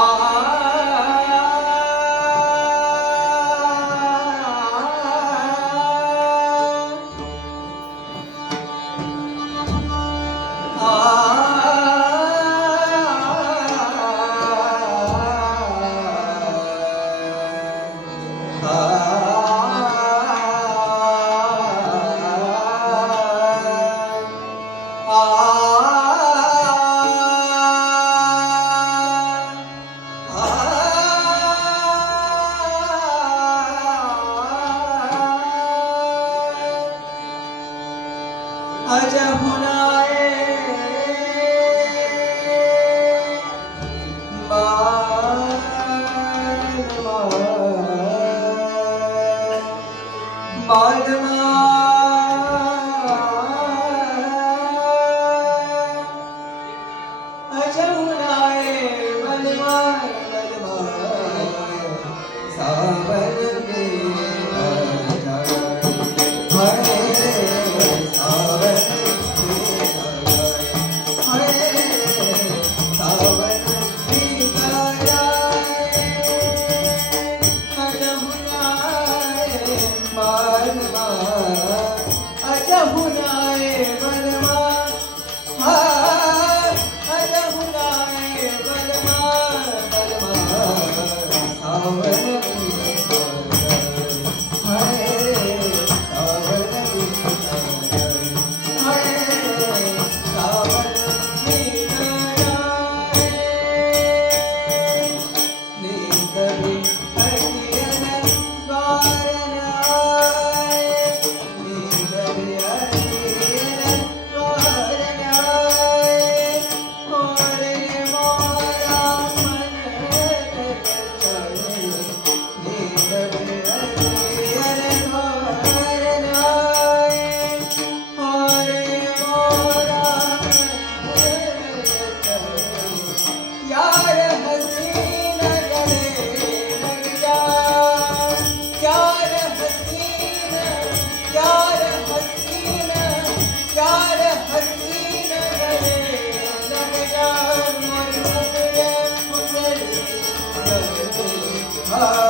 아. Raja 달라라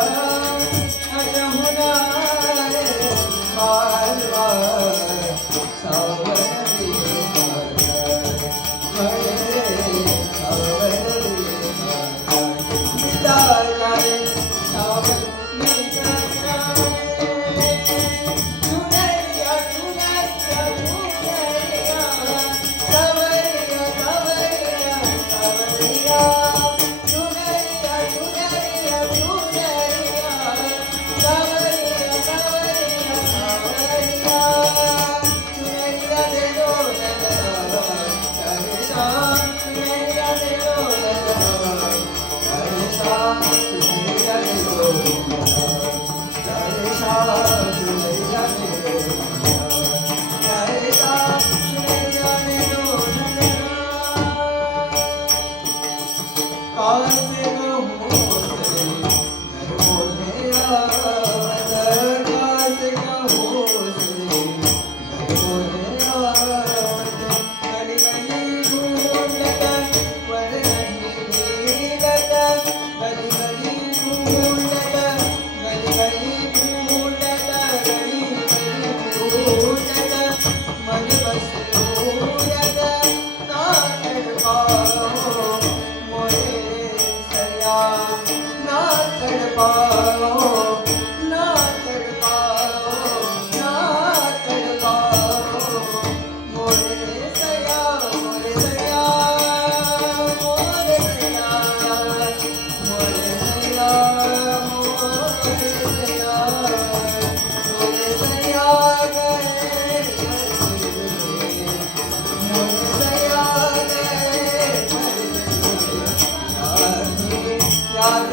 I'm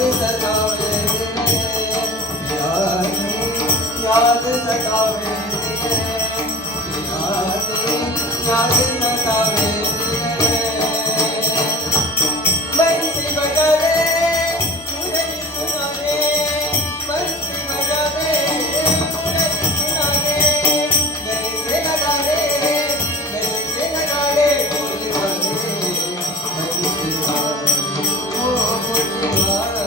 not afraid. Wow.